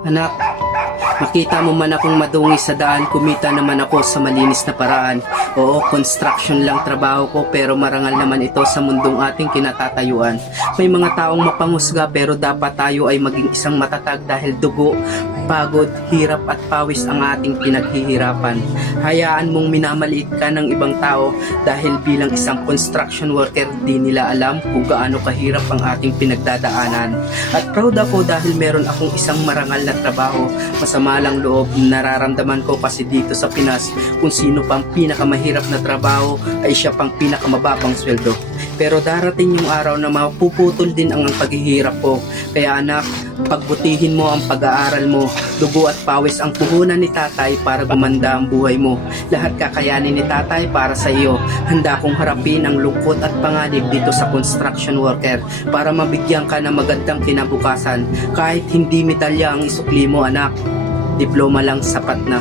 Anak, makita mo man akong madungi sa daan, kumita naman ako sa malinis na paraan. Oo, construction lang trabaho ko pero marangal naman ito sa mundong ating kinatatayuan. May mga taong mapanghusga pero dapat tayo ay maging isang matatag dahil dugo, pagod, hirap at pawis ang ating pinaghihirapan. Hayaan mong minamaliit ka ng ibang tao dahil bilang isang construction worker di nila alam kung gaano kahirap ang ating pinagdadaanan. At proud ako dahil meron akong isang marangal na trabaho. Masama lang loob nararamdaman ko kasi dito sa Pinas kung sino pang pinakamahirap na trabaho ay siya pang pinakamababang sweldo. Pero darating yung araw na mapuputol din ang paghihirap ko. Kaya anak, pagbutihin mo ang pag-aaral mo. Dugo at pawis ang puhunan ni tatay para gumanda ang buhay mo. Lahat kakayanin ni tatay para sa iyo. Handa kong harapin ang lungkot at panganib dito sa construction worker para mabigyan ka ng magandang kinabukasan. Kahit hindi medalya ang isukli mo anak, diploma lang sapat na.